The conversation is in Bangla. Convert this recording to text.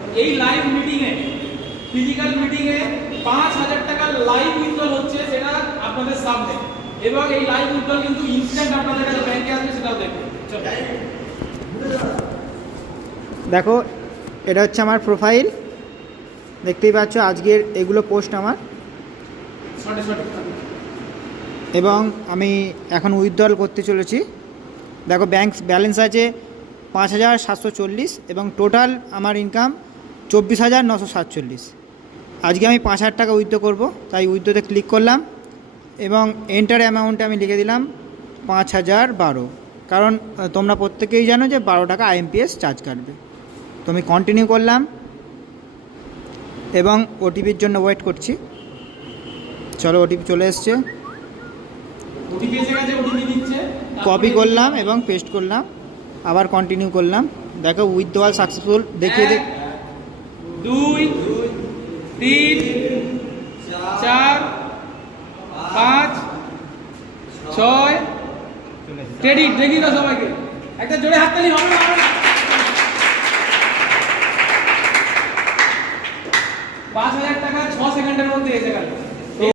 এই লাইভ মিটিংয়ে ফিজিক্যাল মিটিংয়ে 5000 টাকা লাইভ উইথড্রল হচ্ছে, সেটা আপনাদের সামনে। এবং এই লাইভ উইথড্রল কিন্তু ইনস্ট্যান্ট আপনাদের কাছে ব্যাংকে আসবে, সেটাও দেখবেন। দেখো এটা হচ্ছে আমার প্রোফাইল, দেখতেই পাচ্ছ আজকের এগুলো পোস্ট আমার। এবং আমি এখন উইথড্রল করতে চলেছি। দেখো ব্যাংক ব্যালেন্স আছে 5740 এবং টোটাল আমার ইনকাম 24947। আজকে আমি 5000 টাকা উইথড্র করব, তাই উইথড্রোতে ক্লিক করলাম এবং এন্টার অ্যামাউন্টে আমি লিখে দিলাম 5012। কারণ তোমরা প্রত্যেকেই জানো যে 12 টাকা IMPS চার্জ কাটবে। তো আমি কন্টিনিউ করলাম এবং ওটিপির জন্য ওয়েট করছি। চলো ওটিপি চলে এসছে, কপি করলাম এবং পেস্ট করলাম, আবার কন্টিনিউ করলাম। দেখো উইথড্রয়াল সাকসেসফুল দেখিয়ে 2 3 4 5 6 ক্রেডিট দেখি না সবাইকে একটা জোরে হাততালি হবে না? 5000 টাকা 6 সেকেন্ডের মধ্যে এসে গেল।